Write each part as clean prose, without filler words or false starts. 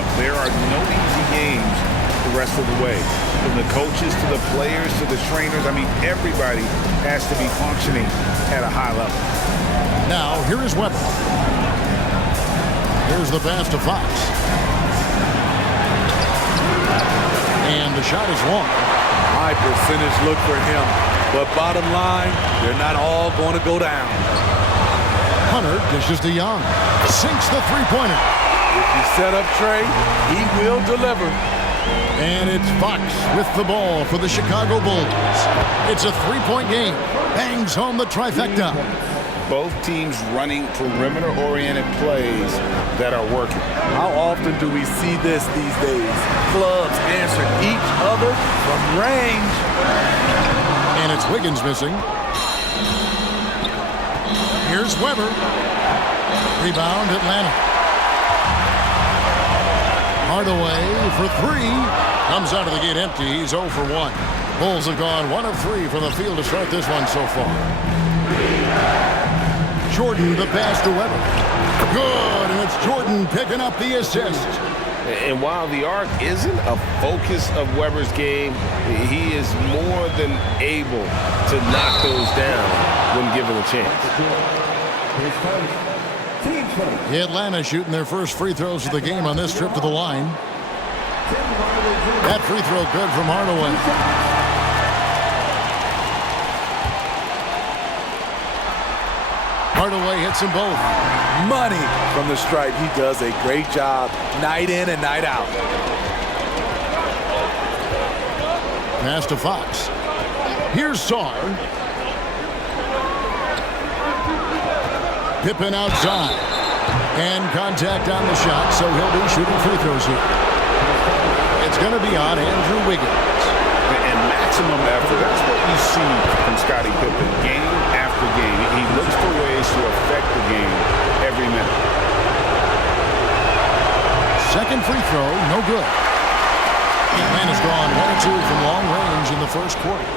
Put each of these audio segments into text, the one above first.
up. There are no easy games the rest of the way. From the coaches to the players to the trainers, I mean, everybody has to be functioning at a high level. Now, here is Weber. Here's the pass to Fox. And the shot is long. High percentage look for him. But bottom line, they're not all going to go down. Hunter dishes to Young. Sinks the three-pointer. If you set up Trey, he will deliver. And it's Fox with the ball for the Chicago Bulls. It's a three-point game. Bangs home the trifecta. Both teams running perimeter-oriented plays that are working. How often do we see this these days? Clubs answer each other from range. And it's Wiggins missing. Here's Weber. Rebound, Atlanta. Hardaway for three. Comes out of the gate empty. He's 0 for 1. Bulls have gone 1 of 3 from the field to start this one so far. Jordan, the pass to Weber. Good, and it's Jordan picking up the assist. And while the arc isn't a focus of Weber's game, he is more than able to knock those down when given a chance. Atlanta shooting their first free throws of the game on this trip to the line. That free throw good from Hardaway. Hardaway hits them both. Money from the stripe. He does a great job night in and night out. Pass to Fox. Here's Sarr. Pippen outside. And contact on the shot, so he'll be shooting free throws here. It's going to be on Andrew Wiggins. And maximum effort, that's what we see from Scottie Pippen game after game. He looks for ways to affect the game every minute. Second free throw, no good. Atlanta's gone 1 of 2 from long range in the first quarter.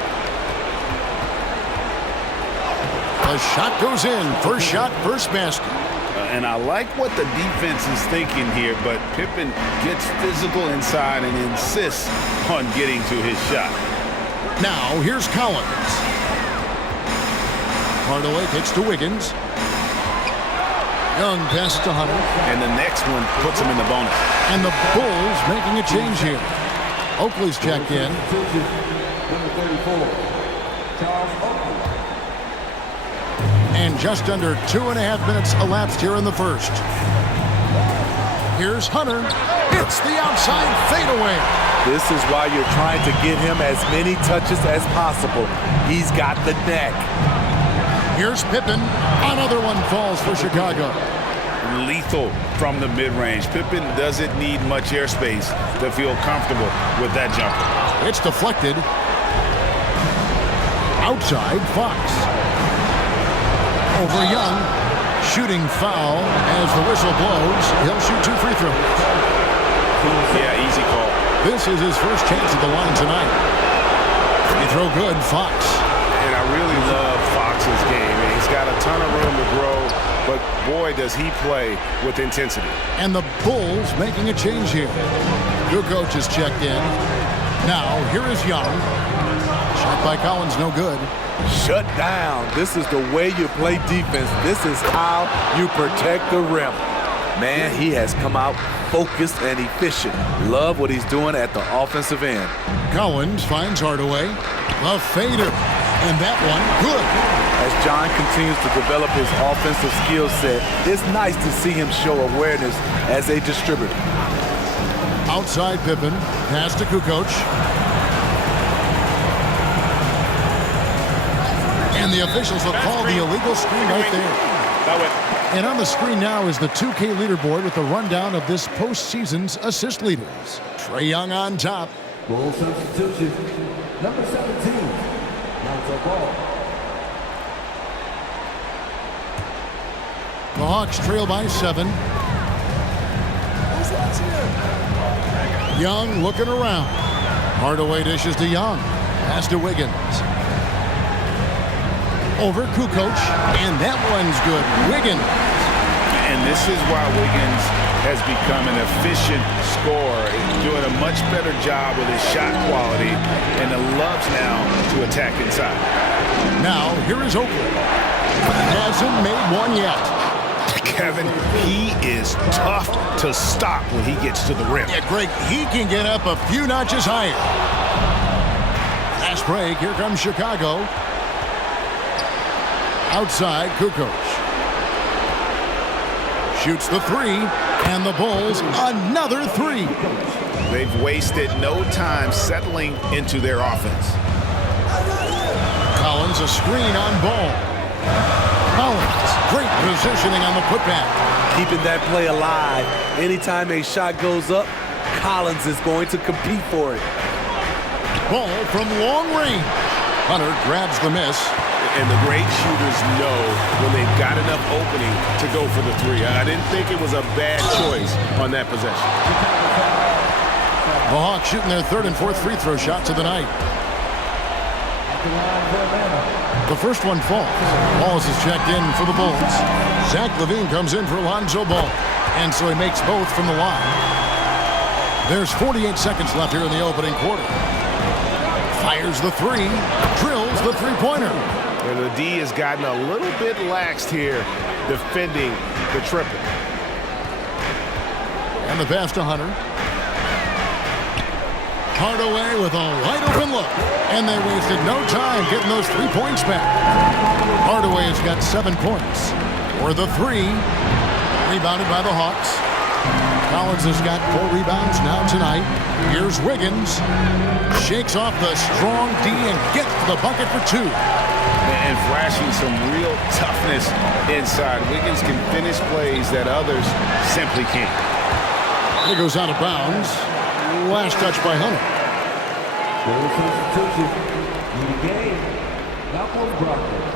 The shot goes in. First shot, first basket. And I like what the defense is thinking here, but Pippen gets physical inside and insists on getting to his shot. Now, here's Collins. Hardaway kicks to Wiggins. Young passes to Hunter. And the next one puts him in the bonus. And the Bulls making a change here. Oakley's checked in. And just under 2.5 minutes elapsed here in the first. Here's Hunter. Hits the outside fadeaway. This is why you're trying to get him as many touches as possible. He's got the neck. Here's Pippen. Another one falls for Chicago. Lethal from the mid-range. Pippen doesn't need much airspace to feel comfortable with that jumper. It's deflected. Outside, Fox. Over Young. Shooting foul as the whistle blows. He'll shoot 2 free throws. Yeah, easy call. This is his first chance at the line tonight. Free throw good, Fox. And I really love Fox's game. He's got a ton of room to grow, but boy, does he play with intensity. And the Bulls making a change here. New coach is checked in. Now, here is Young. Shot by Collins, no good. Shut down. This is the way you play defense. This is how you protect the rim. Man, he has come out focused and efficient. Love what he's doing at the offensive end. Collins finds Hardaway. A fader. And that one, good. As John continues to develop his offensive skill set, it's nice to see him show awareness as a distributor. Outside Pippen. Pass to Kukoc. And the officials have called the illegal screen right there. And on the screen now is the 2K leaderboard with the rundown of this postseason's assist leaders. Trae Young on top. Bull substitution. Number 17. Lonzo Ball. The Hawks trail by 7. Young looking around. Hardaway dishes to Young. Pass to Wiggins. Over Kukoc, and that one's good. Wiggins. And this is why Wiggins has become an efficient scorer, doing a much better job with his shot quality, and loves now to attack inside. Now, here is Oakland. Hasn't made one yet. Kevin, he is tough to stop when he gets to the rim. Yeah, Greg, he can get up a few notches higher. Last break, here comes Chicago. Outside, Kukoc. Shoots the three, and the Bulls another three. They've wasted no time settling into their offense. Collins, a screen on Ball. Collins, great positioning on the putback. Keeping that play alive. Anytime a shot goes up, Collins is going to compete for it. Ball from long range. Hunter grabs the miss. And the great shooters know when they've got enough opening to go for the three. I didn't think it was a bad choice on that possession. The Hawks shooting their third and fourth free throw shots of the night. The first one falls. Balls is checked in for the Bulls. Zach LaVine comes in for Lonzo Ball. And so he makes both from the line. There's 48 seconds left here in the opening quarter. Fires the three. Drills the three-pointer. And the D has gotten a little bit laxed here defending the triple. And the pass to Hunter. Hardaway with a wide-open look. And they wasted no time getting those 3 points back. Hardaway has got 7 points. For the three. Rebounded by the Hawks. Collins has got 4 rebounds now tonight. Here's Wiggins. Shakes off the strong D and gets the bucket for 2. And flashing some real toughness inside. Wiggins can finish plays that others simply can't. It goes out of bounds. Last touch by Hunter. Substitution. In the game, Malcolm Brogdon.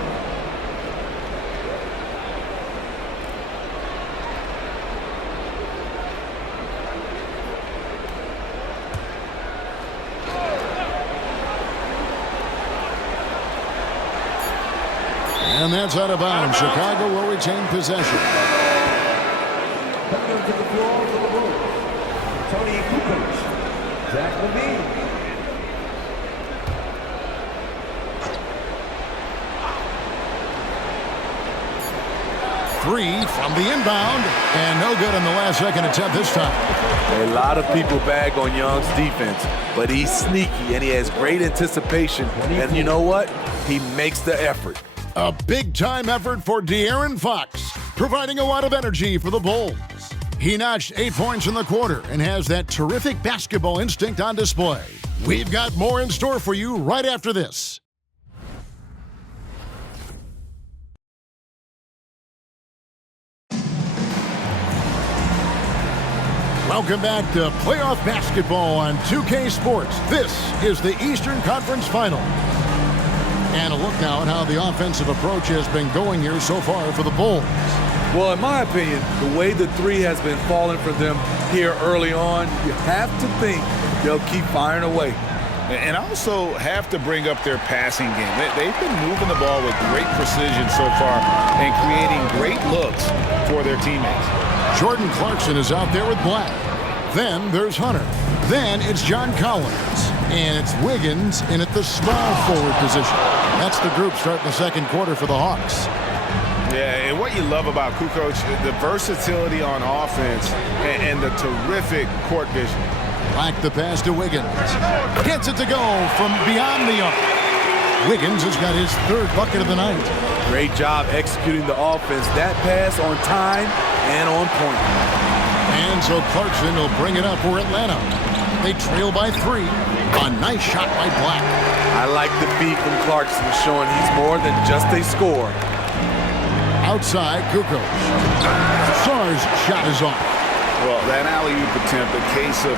And that's out of bounds. Chicago will retain possession. Coming to the floor for the Bulls. Tony Kukoc. Zach LaVine. Three from the inbound. And no good on the last second attempt this time. A lot of people bag on Young's defense, but he's sneaky and he has great anticipation. And you know what? He makes the effort. A big-time effort for De'Aaron Fox, providing a lot of energy for the Bulls. He notched 8 points in the quarter and has that terrific basketball instinct on display. We've got more in store for you right after this. Welcome back to playoff basketball on 2K Sports. This is the Eastern Conference Final. And a look now at how the offensive approach has been going here so far for the Bulls. Well, in my opinion, the way the three has been falling for them here early on, you have to think they'll keep firing away. And also have to bring up their passing game. They've been moving the ball with great precision so far and creating great looks for their teammates. Jordan Clarkson is out there with Black. Then there's Hunter. Then it's John Collins. And it's Wiggins in at the small forward position. That's the group starting the second quarter for the Hawks. Yeah, and what you love about Kukoc, the versatility on offense and the terrific court vision. Black the pass to Wiggins. Gets it to go from beyond the arc. Wiggins has got his third bucket of the night. Great job executing the offense. That pass on time and on point. And so Clarkson will bring it up for Atlanta. They trail by 3. A nice shot by Black. I like the feed from Clarkson, showing he's more than just a scorer. Outside, Kukoc. Sarr's shot is off. Well, that alley-oop attempt, a case of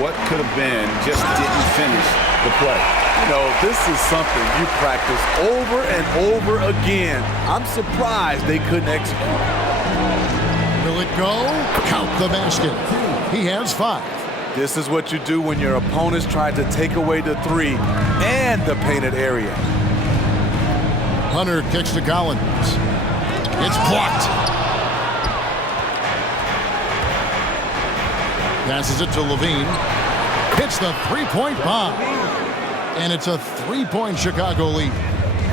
what could have been, just didn't finish the play. You know, this is something you practice over and over again. I'm surprised they couldn't execute. Will it go? Count the basket. He has 5. This is what you do when your opponent's trying to take away the three and the painted area. Hunter kicks to Collins. It's blocked. Passes it to Levine. Hits the three-point bomb. And it's a three-point Chicago lead.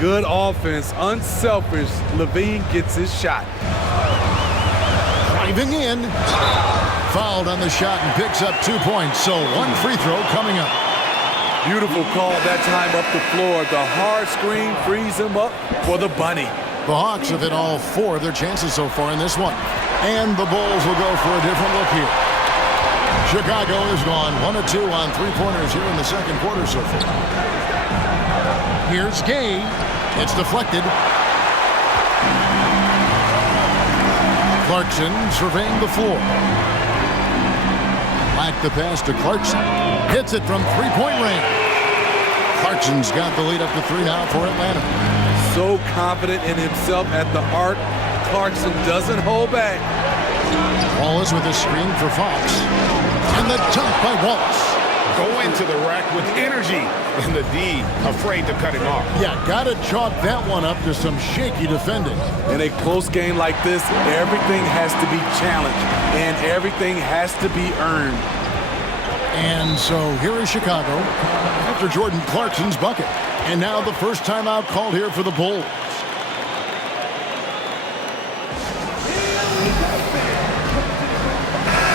Good offense, unselfish. Levine gets his shot. Driving in. Fouled on the shot and picks up 2 points. So one free throw coming up. Beautiful call that time up the floor. The hard screen frees him up for the bunny. The Hawks have hit all 4 of their chances so far in this one. And the Bulls will go for a different look here. Chicago has gone 1 of 2 on three-pointers here in the second quarter so far. Here's Gay. It's deflected. Clarkson surveying the floor. Back the pass to Clarkson. Hits it from three-point range. Clarkson's got the lead up to 3 now for Atlanta. So confident in himself at the arc. Clarkson doesn't hold back. Wallace with a screen for Fox. And the dunk by Wallace. Go into the rack with energy. And the D afraid to cut him off. Yeah, gotta chalk that one up to some shaky defending. In a close game like this, everything has to be challenged. And everything has to be earned. And so here is Chicago after Jordan Clarkson's bucket. And now the first timeout called here for the Bulls.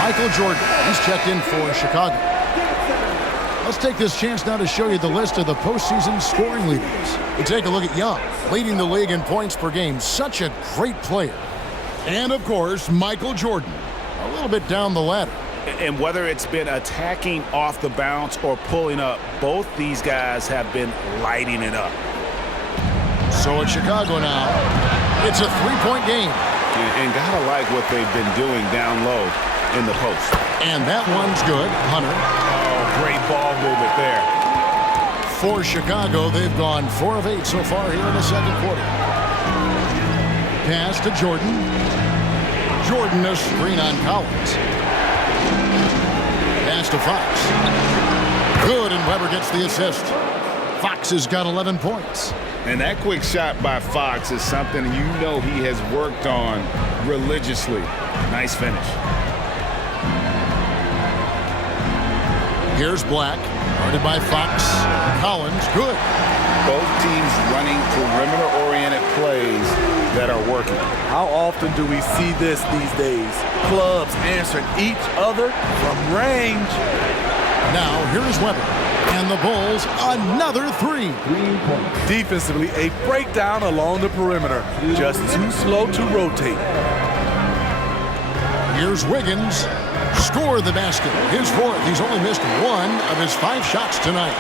Michael Jordan, he's checked in for Chicago. Let's take this chance now to show you the list of the postseason scoring leaders. We take a look at Young, leading the league in points per game. Such a great player. And, of course, Michael Jordan, a little bit down the ladder. And whether it's been attacking off the bounce or pulling up, both these guys have been lighting it up. So at Chicago now, it's a three-point game. And gotta like what they've been doing down low in the post. And that one's good. Hunter. Oh, great ball movement there. For Chicago, they've gone 4 of 8 so far here in the second quarter. Pass to Jordan. Jordan, a screen on Collins. Pass to Fox. Good, and Weber gets the assist. Fox has got 11 points. And that quick shot by Fox is something you know he has worked on religiously. Nice finish. Here's Black. Guarded by Fox. Collins, good. Both teams running perimeter-oriented plays that are working. How often do we see this these days? Clubs answering each other from range. Now, here's Weber. And the Bulls, another 3. Defensively, a breakdown along the perimeter. Just too slow to rotate. Here's Wiggins. Score the basket. His 4th. He's only missed 1 of his 5 shots tonight.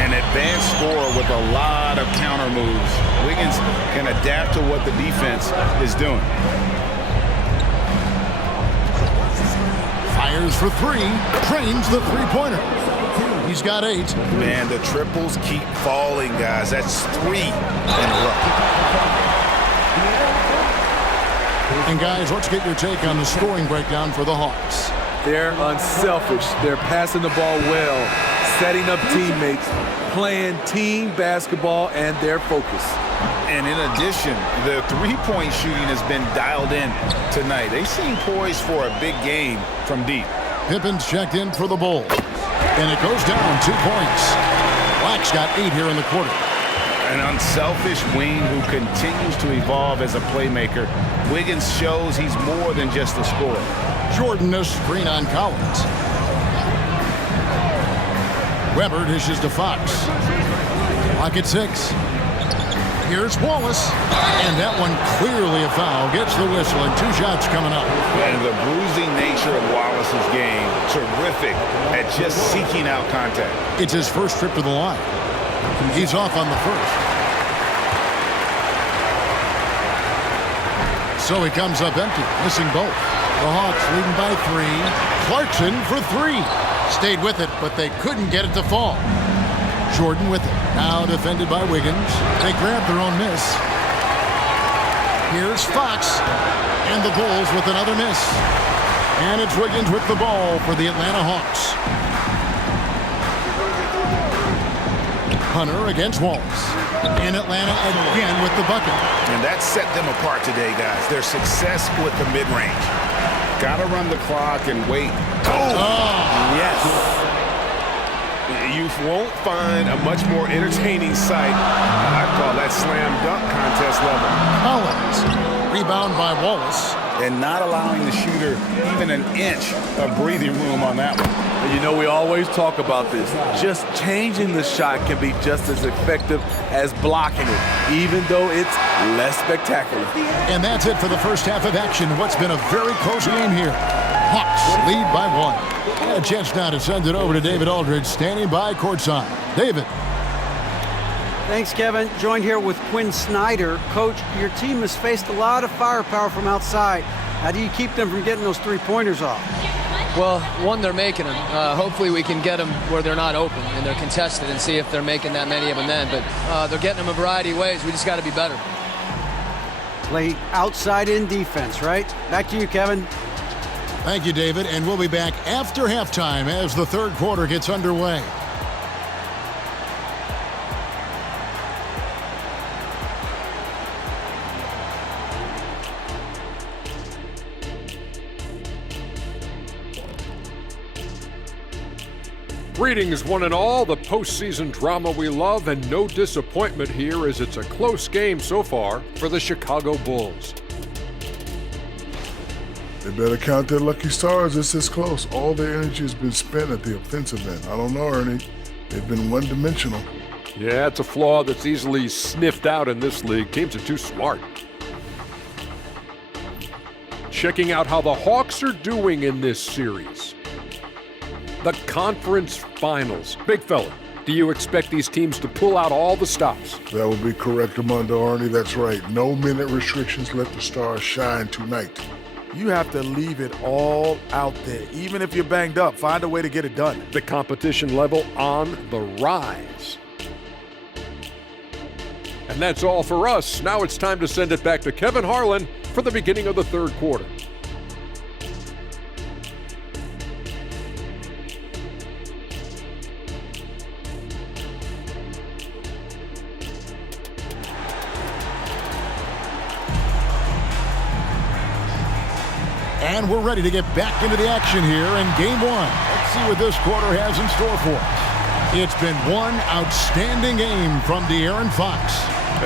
An advanced scorer with a lot of counter moves. Wiggins can adapt to what the defense is doing. Fires for 3. Trains the three-pointer. He's got 8. Man, the triples keep falling, guys. That's 3 in a row. And guys, let's get your take on the scoring breakdown for the Hawks. They're unselfish. They're passing the ball well, setting up teammates, playing team basketball, and their focus. And in addition, the three-point shooting has been dialed in tonight. They seem poised for a big game from deep. Pippen's checked in for the Bulls. And it goes down 2 points. Black's got 8 here in the quarter. An unselfish wing who continues to evolve as a playmaker. Wiggins shows he's more than just a scorer. Jordan, a screen on Collins. Weber dishes to Fox. Clock at 6. Here's Wallace. And that one clearly a foul. Gets the whistle, and 2 shots coming up. And the bruising nature of Wallace's game, terrific at just seeking out contact. It's his first trip to the line. He's off on the first. So he comes up empty, missing both. The Hawks leading by 3. Clarkson for 3. Stayed with it, but they couldn't get it to fall. Jordan with it. Now defended by Wiggins. They grab their own miss. Here's Fox. And the Bulls with another miss. And it's Wiggins with the ball for the Atlanta Hawks. Hunter against Wallace. And Atlanta again with the bucket. And that set them apart today, guys. Their success with the mid-range. Got to run the clock and wait. Oh, won't find a much more entertaining sight. I'd call that slam dunk contest level. Collins. Rebound by Wallace. And not allowing the shooter even an inch of breathing room on that one. And you know, we always talk about this. Just changing the shot can be just as effective as blocking it, even though it's less spectacular. And that's it for the first half of action. What's been a very close game here. Hawks lead by 1. And a chance now to send it over to David Aldridge, standing by courtside. David. Thanks, Kevin. Joined here with Quinn Snyder. Coach, your team has faced a lot of firepower from outside. How do you keep them from getting those three-pointers off? Well, one, they're making them. Hopefully we can get them where they're not open and they're contested and see if they're making that many of them then. But they're getting them a variety of ways. We just got to be better. Play outside-in defense, right? Back to you, Kevin. Thank you, David. And we'll be back after halftime as the third quarter gets underway. Greetings, one and all. The postseason drama we love, and no disappointment here as it's a close game so far for the Chicago Bulls. They better count their lucky stars. It's this close. All their energy has been spent at the offensive end. I don't know, Ernie. They've been one-dimensional. Yeah, it's a flaw that's easily sniffed out in this league. Teams are too smart. Checking out how the Hawks are doing in this series. The conference finals. Big fella, do you expect these teams to pull out all the stops? That would be correct, Armando, Arnie. That's right. No minute restrictions. Let the stars shine tonight. You have to leave it all out there. Even if you're banged up, find a way to get it done. The competition level on the rise. And that's all for us. Now it's time to send it back to Kevin Harlan for the beginning of the third quarter. And we're ready to get back into the action here in Game 1. Let's see what this quarter has in store for us. It's been one outstanding game from De'Aaron Fox.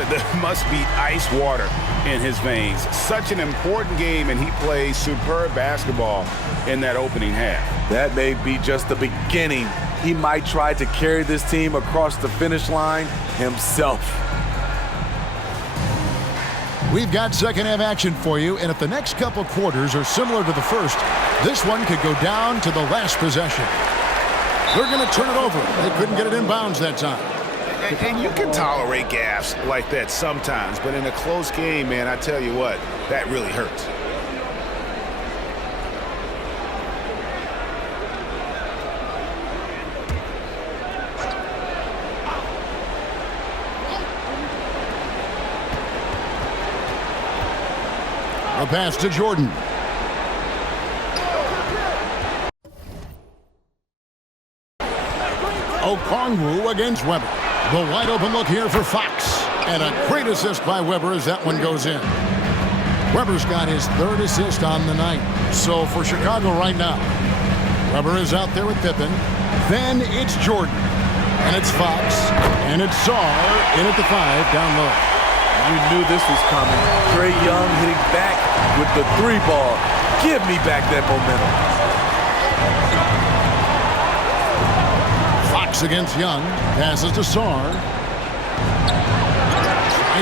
There must be ice water in his veins. Such an important game, and he plays superb basketball in that opening half. That may be just the beginning. He might try to carry this team across the finish line himself. We've got second half action for you, and if the next couple quarters are similar to the first, this one could go down to the last possession. They're going to turn it over. They couldn't get it in bounds that time. And you can tolerate gaffes like that sometimes, but in a close game, man, I tell you what, that really hurts. A pass to Jordan. Okongwu against Weber. The wide open look here for Fox. And a great assist by Weber as that one goes in. Weber's got his third assist on the night. So for Chicago right now, Weber is out there with Pippen. Then it's Jordan. And it's Fox. And it's Sarr in at the 5 down low. You knew this was coming. Trae Young hitting back with the 3-ball. Give me back that momentum. Fox against Young. Passes to Sarr.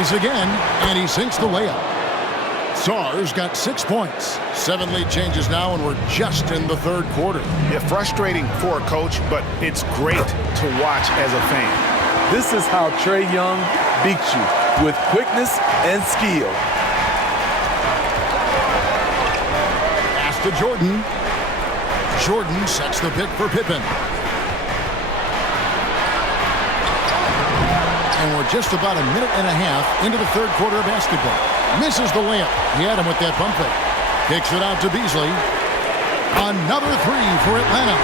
Tries again, and he sinks the layup. Sarr's got 6 points. 7 lead changes now, and we're just in the third quarter. Yeah, frustrating for a coach, but it's great to watch as a fan. This is how Trae Young beats you, with quickness and skill. Pass to Jordan. Jordan sets the pick for Pippen. And we're just about a minute and a half into the third quarter of basketball. Misses the layup. He had him with that bump fake. Kicks it out to Beasley. Another 3 for Atlanta.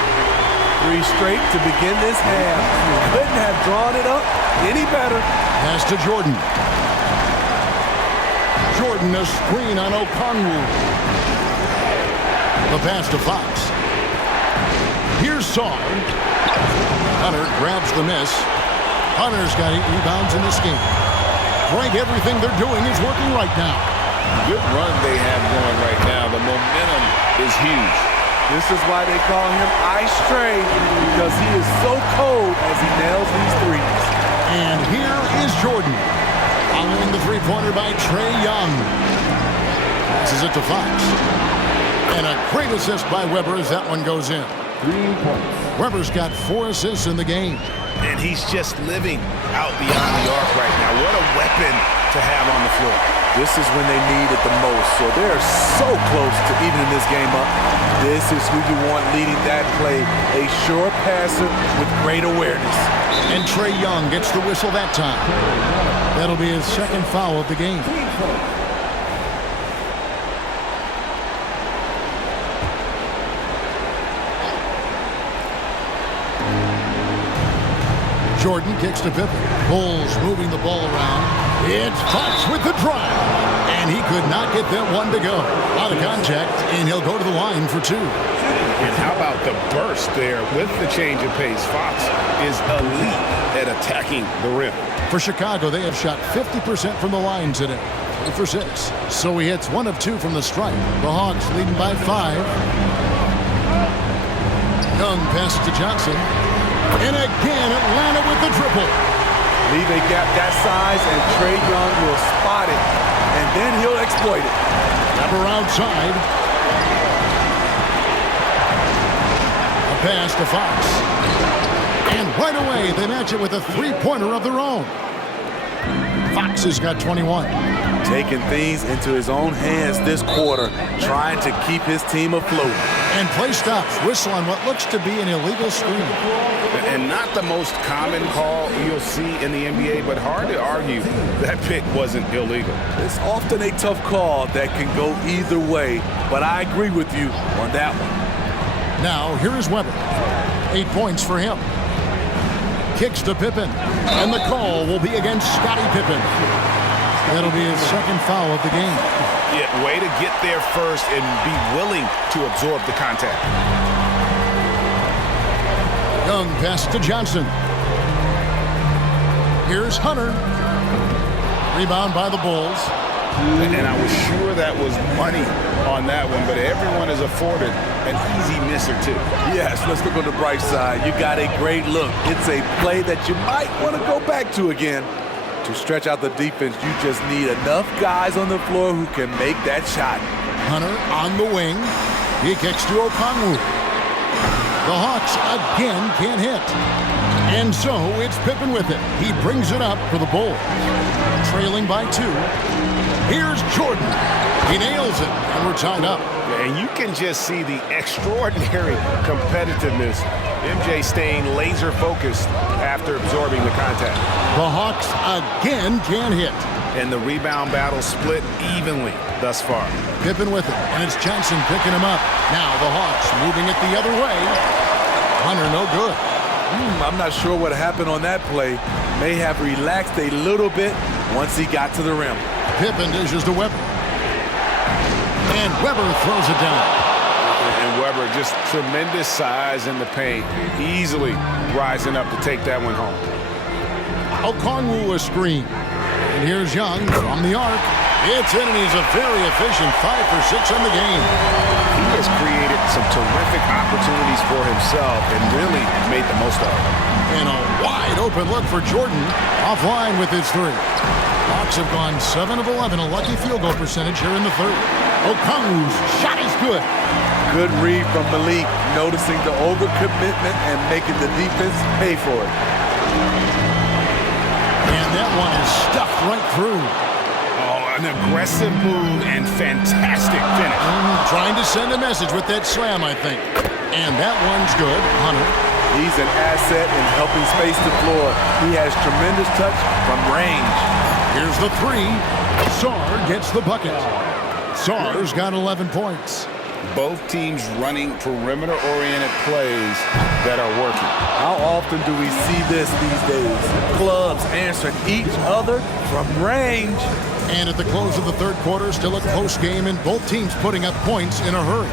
3 straight to begin this half. You couldn't have drawn it up any better. Pass to Jordan. Jordan a screen on Okongwu. The pass to Fox. Here's Sarr. Hunter grabs the miss. Hunter's got 8 rebounds in this game. Greg, everything they're doing is working right now. Good run they have going right now. The momentum is huge. This is why they call him Ice Trey, because he is so cold as he nails these threes. And here is Jordan. Following the three-pointer by Trae Young. Passes it to Fox. And a great assist by Weber as that one goes in. 3 points. Weber's got 4 assists in the game. And he's just living out beyond the arc right now. What a weapon to have on the floor. This is when they need it the most. So they're so close to evening this game up. This is who you want leading that play. A sure passer with great awareness. And Trae Young gets the whistle that time. That'll be his second foul of the game. Jordan kicks to Pippen. Bulls moving the ball around. It's Fox with the drive. And he could not get that one to go. Out of contact, and he'll go to the line for 2. And how about the burst there with the change of pace? Fox is elite at attacking the rim. For Chicago, they have shot 50% from the line today. 3 for 6. So he hits 1 of 2 from the stripe. The Hawks leading by 5. Young passes to Johnson. And again, Atlanta with the triple. Leave a gap that size, and Trae Young will spot it, and then he'll exploit it. Weber outside. A pass to Fox. And right away, they match it with a three-pointer of their own. Fox has got 21. Taking things into his own hands this quarter, trying to keep his team afloat. And play stops. Whistle on what looks to be an illegal screen. And not the most common call you'll see in the NBA, but hard to argue that pick wasn't illegal. It's often a tough call that can go either way, but I agree with you on that one. Now, here is Weber. 8 points for him. Kicks to Pippen. And the call will be against Scottie Pippen. That'll be his second foul of the game. Yeah, way to get there first and be willing to absorb the contact. Young pass to Johnson. Here's Hunter. Rebound by the Bulls. And I was sure that was money on that one, but everyone is afforded an easy miss or two. Yes, let's look on the bright side. You got a great look. It's a play that you might want to go back to again. To stretch out the defense, you just need enough guys on the floor who can make that shot. Hunter on the wing. He kicks to Okongwu. The Hawks again can't hit. And so it's Pippen with it. He brings it up for the Bulls. Trailing by 2. Here's Jordan. He nails it, and we're tied up. And you can just see the extraordinary competitiveness. MJ staying laser focused after absorbing the contact. The Hawks again can't hit. And the rebound battle split evenly thus far. Pippen with it, and it's Johnson picking him up. Now the Hawks moving it the other way. Hunter no good. I'm not sure what happened on that play. May have relaxed a little bit once he got to the rim. Pippen dishes to Weber. And Weber throws it down. And Weber, just tremendous size in the paint, easily rising up to take that one home. Okongwu a screen. And here's Young from the arc. It's in, and he's a very efficient 5 for 6 in the game. He has created some terrific opportunities for himself and really made the most of it. And a wide open look for Jordan. Offline with his 3. Hawks have gone 7 of 11, a lucky field goal percentage here in the third. Okongwu's shot is good. Good read from Malik, noticing the overcommitment and making the defense pay for it. And that one is stuffed right through. Oh, an aggressive move and fantastic finish. Trying to send a message with that slam, I think. And that one's good. Hunter. He's an asset in helping space the floor. He has tremendous touch from range. Here's the 3. Sarr gets the bucket. Sarr's got 11 points. Both teams running perimeter-oriented plays that are working. How often do we see this these days? Clubs answering each other from range. And at the close of the third quarter, still a close game, and both teams putting up points in a hurry.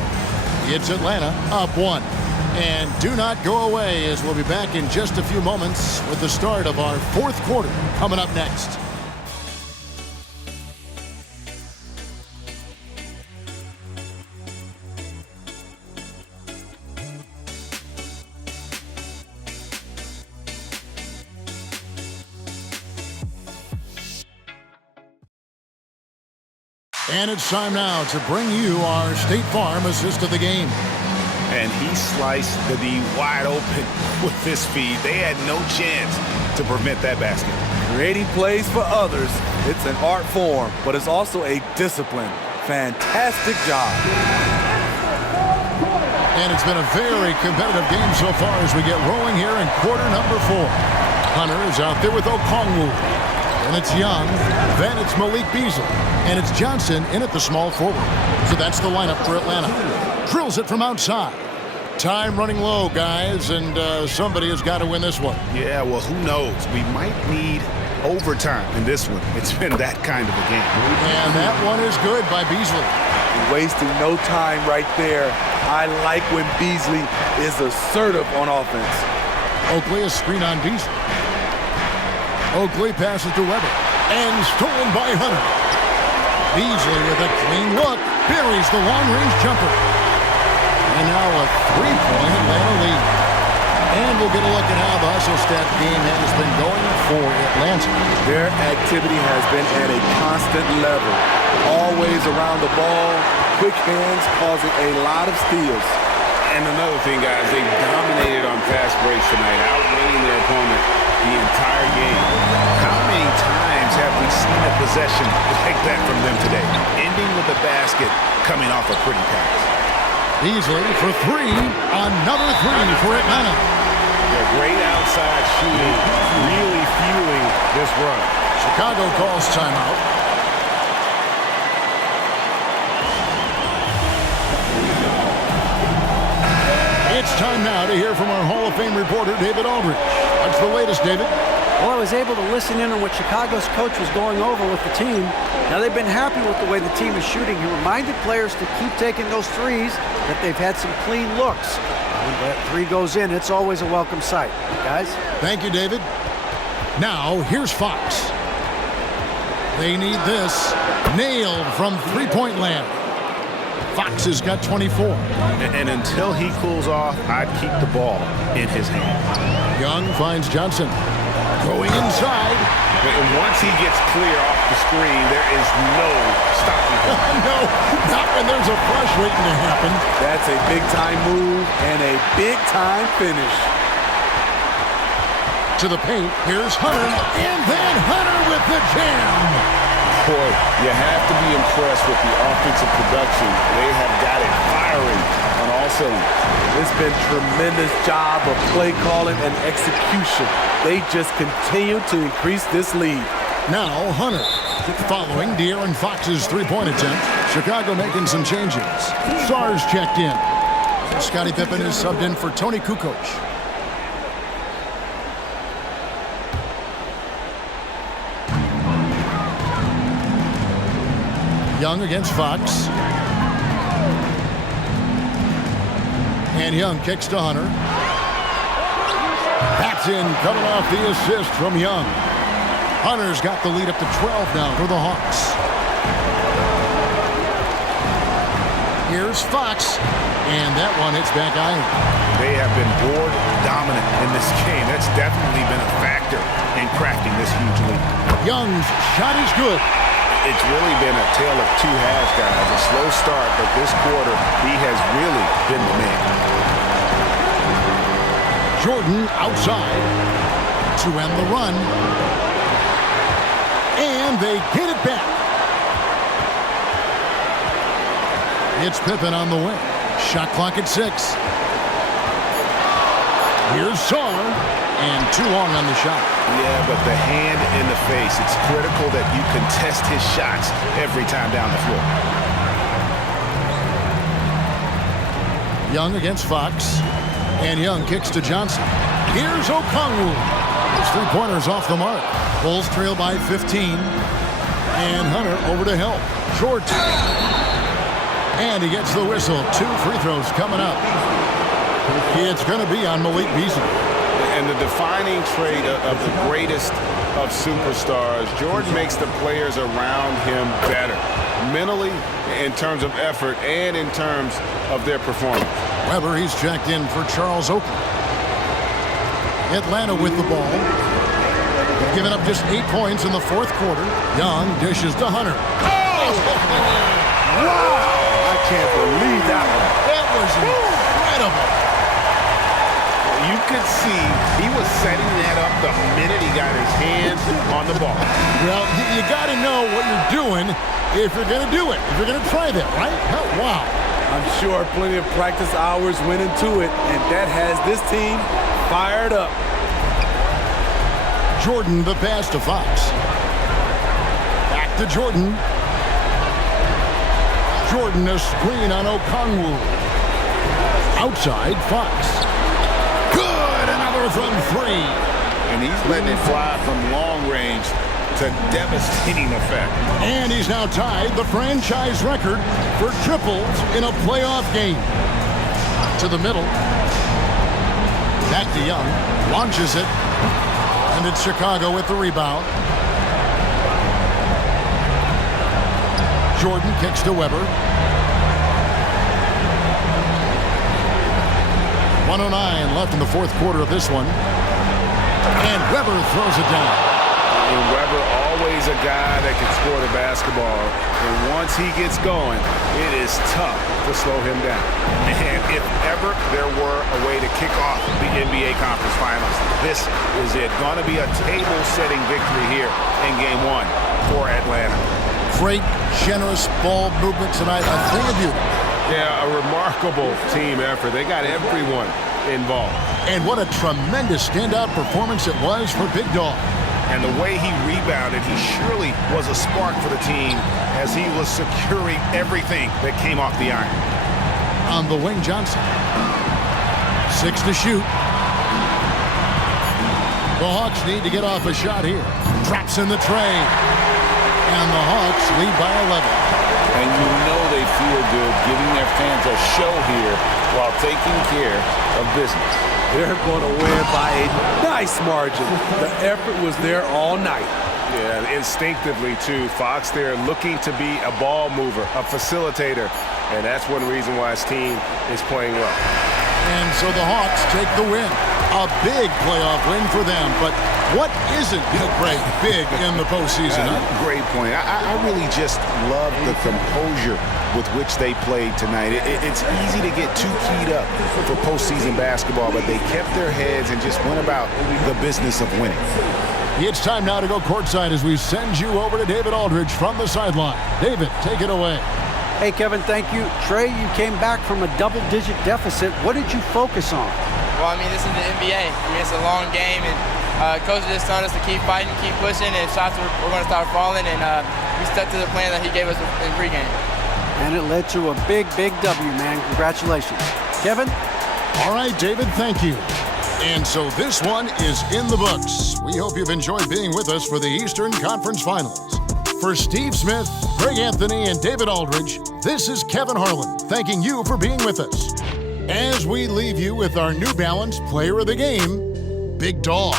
It's Atlanta up 1. And do not go away, as we'll be back in just a few moments with the start of our fourth quarter coming up next. And it's time now to bring you our State Farm assist of the game. And he sliced the D wide open with this feed. They had no chance to prevent that basket. Creating plays for others, it's an art form, but it's also a discipline. Fantastic job. And it's been a very competitive game so far as we get rolling here in quarter number 4. Hunter is out there with Okongwu. And it's Young, then it's Malik Beasley, and it's Johnson in at the small forward. So that's the lineup for Atlanta. Drills it from outside. Time running low, guys, and somebody has got to win this one. Yeah, well, who knows? We might need overtime in this one. It's been that kind of a game. And that one is good by Beasley. Wasting no time right there. I like when Beasley is assertive on offense. Oakley is screen on Beasley. Oakley passes to Weber, and stolen by Hunter. Beasley with a clean look, buries the long-range jumper. And now a three-point Atlanta lead. And we'll get a look at how the hustle stat game has been going for Atlanta. Their activity has been at a constant level. Always around the ball, quick hands causing a lot of steals. And another thing, guys, they dominated on fast breaks tonight, outweighing their opponent the entire game. How many times have we seen a possession like that from them today? Ending with a basket, coming off a pretty pass. Beasley for three. Another three for Atlanta. Yeah, great outside shooting, really fueling this run. Chicago calls timeout. It's time now to hear from our Hall of Fame reporter, David Aldridge. What's the latest, David? Well, I was able to listen in on what Chicago's coach was going over with the team. Now, they've been happy with the way the team is shooting. He reminded players to keep taking those threes, that they've had some clean looks. When that three goes in, it's always a welcome sight. Guys? Thank you, David. Now, here's Fox. They need this. Nailed from three-point land. Fox has got 24. And until he cools off, I'd keep the ball in his hand. Young finds Johnson. Going inside. And once he gets clear off the screen, there is no stopping him. No, not when there's a flush waiting to happen. That's a big-time move and a big-time finish. To the paint, here's Hunter, and then Hunter with the jam. Boy, you have to be impressed with the offensive production. They have got it firing on all cylinders. It's been tremendous job of play calling and execution. They just continue to increase this lead. Now Hunter, following De'Aaron Fox's three-point attempt. Chicago making some changes. Stars checked in. Scottie Pippen is subbed in for Tony Kukoc. Young against Fox. And Young kicks to Hunter. That's in, coming off the assist from Young. Hunter's got the lead up to 12 now for the Hawks. Here's Fox. And that one hits back iron. They have been board dominant in this game. That's definitely been a factor in crafting this huge lead. Young's shot is good. It's really been a tale of two halves, guys. A slow start, but this quarter, he has really been the man. Jordan outside to end the run. And they get it back. It's Pippen on the wing. Shot clock at 6. Here's Saar. And too long on the shot. Yeah, but the hand in the face, it's critical that you contest his shots every time down the floor. Young against Fox. And Young kicks to Johnson. Here's Okongwu. His three-pointer's off the mark. Bulls trail by 15. And Hunter over to help. Short. And he gets the whistle. 2 free throws coming up. It's going to be on Malik Beasley. And the defining trait of the greatest of superstars, Jordan makes the players around him better, mentally, in terms of effort, and in terms of their performance. Weber, he's checked in for Charles Oakley. Atlanta with the ball. They've given up just 8 points in the fourth quarter. Young dishes to Hunter. Wow! I can't believe that one. That was incredible. You could see he was setting that up the minute he got his hands on the ball. Well, you got to know what you're doing if you're going to do it, if you're going to try that, right? Oh, wow. I'm sure plenty of practice hours went into it, and that has this team fired up. Jordan, the pass to Fox. Back to Jordan. Jordan, a screen on Okongwu. Outside, Fox. Good, another from 3. And he's letting it fly from long range to devastating effect. And he's now tied the franchise record for triples in a playoff game. To the middle. Back to Young. Launches it. And it's Chicago with the rebound. Jordan kicks to Weber. 1:09 left in the fourth quarter of this one. And Weber throws it down. And Weber, always a guy that can score the basketball. And once he gets going, it is tough to slow him down. And if ever there were a way to kick off the NBA Conference Finals, this is it. Going to be a table-setting victory here in Game 1 for Atlanta. Great, generous ball movement tonight. A thing of beauty. Yeah, a remarkable team effort. They got everyone involved. And what a tremendous standout performance it was for Big Dog. And the way he rebounded, he surely was a spark for the team as he was securing everything that came off the iron. On the wing, Johnson. 6 to shoot. The Hawks need to get off a shot here. Drops in the tray. And the Hawks lead by 11. And you know they feel good giving their fans a show here while taking care of business. They're going to win by a nice margin. The effort was there all night. Yeah, instinctively, too. Fox there looking to be a ball mover, a facilitator. And that's one reason why his team is playing well. And so the Hawks take the win. A big playoff win for them. But what isn't great big in the postseason? Great point. I really just love the composure with which they played tonight. It's easy to get too keyed up for postseason basketball, but they kept their heads and just went about the business of winning. It's time now to go courtside as we send you over to David Aldridge from the sideline. David, take it away. Hey, Kevin, thank you. Trey, you came back from a double-digit deficit. What did you focus on? Well, I mean, this is the NBA. I mean, it's a long game, and Coach just told us to keep fighting, keep pushing, and shots were going to start falling, and we stuck to the plan that he gave us in pregame. And it led to a big, big W, man. Congratulations. Kevin? All right, David, thank you. And so this one is in the books. We hope you've enjoyed being with us for the Eastern Conference Finals. For Steve Smith, Greg Anthony, and David Aldridge, this is Kevin Harlan thanking you for being with us. As we leave you with our New Balance Player of the Game, Big Dog.